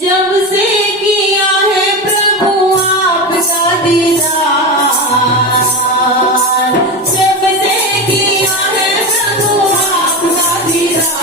जब से किया है प्रभु आपका दीदार, जब से किया है प्रभु आपका दीदार,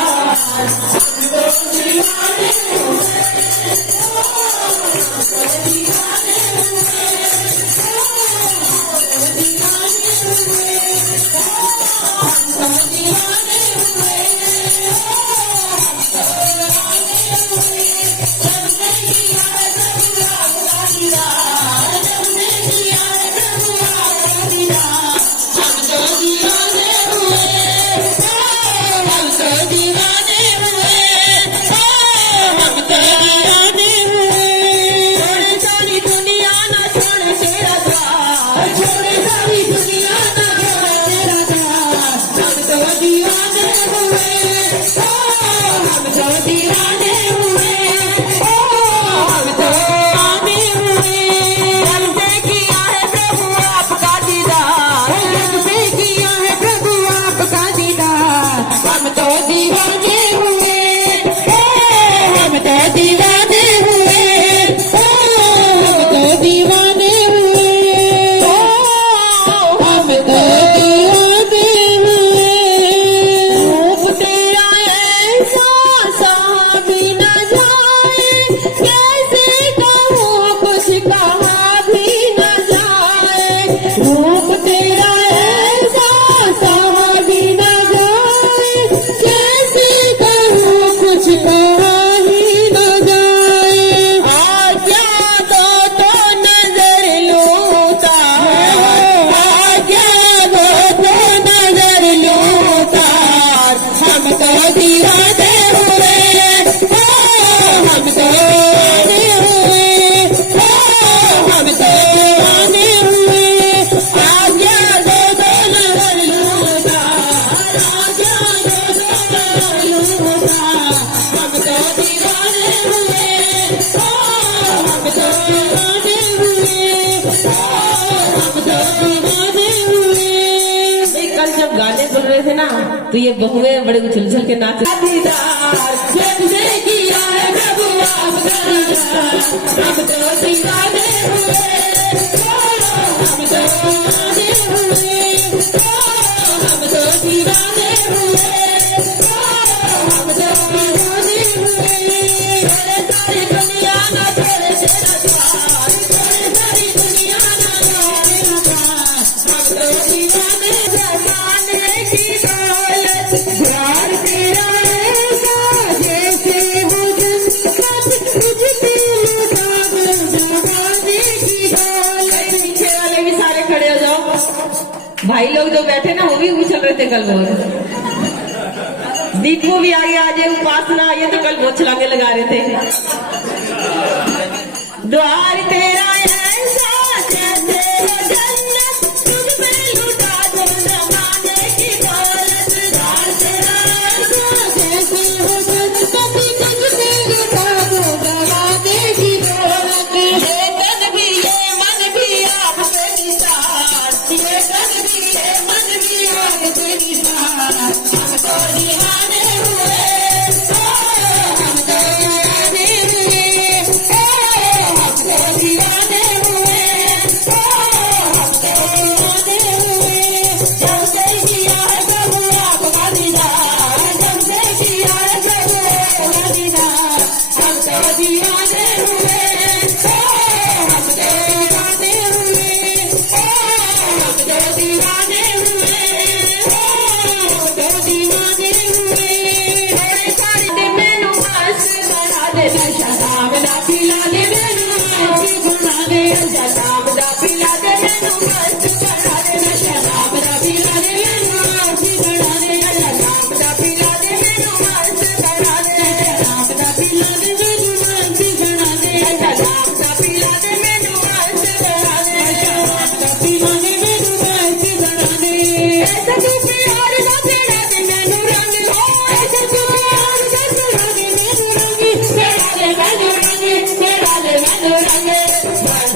गाने बोल रहे थे ना, तो ये बहुएं बड़े उछल के नाच भाई लोग जो बैठे ना वो भी उछल रहे थे कल बहुत। दीपू भी आगे आज उपासना ये तो कल बहुत छलांगे लगा रहे थे। द्वार तेरा ऐसा जैसे हो जन्नत, तुझ पे लुटा दो जमाने की दौलत। द्वार तेरा ऐसा जैसे हो जन्नत, तुझ पे लुटा दो जमाने की दौलत। ये तन भी ये मन भी आप पे निसार, ये तन भी ये मन भी आप पे निसार। हम तो दीवाने हुए, हम तो दीवाने हुए, हम तो दीवाने हुए, हम तो दीवाने हुए। जब से किया है प्रभु आपका दीदार, जब से किया है प्रभु आपका दीदार, हम तो दीवाने हुए, हम तो दीवाने हुए। जन्नत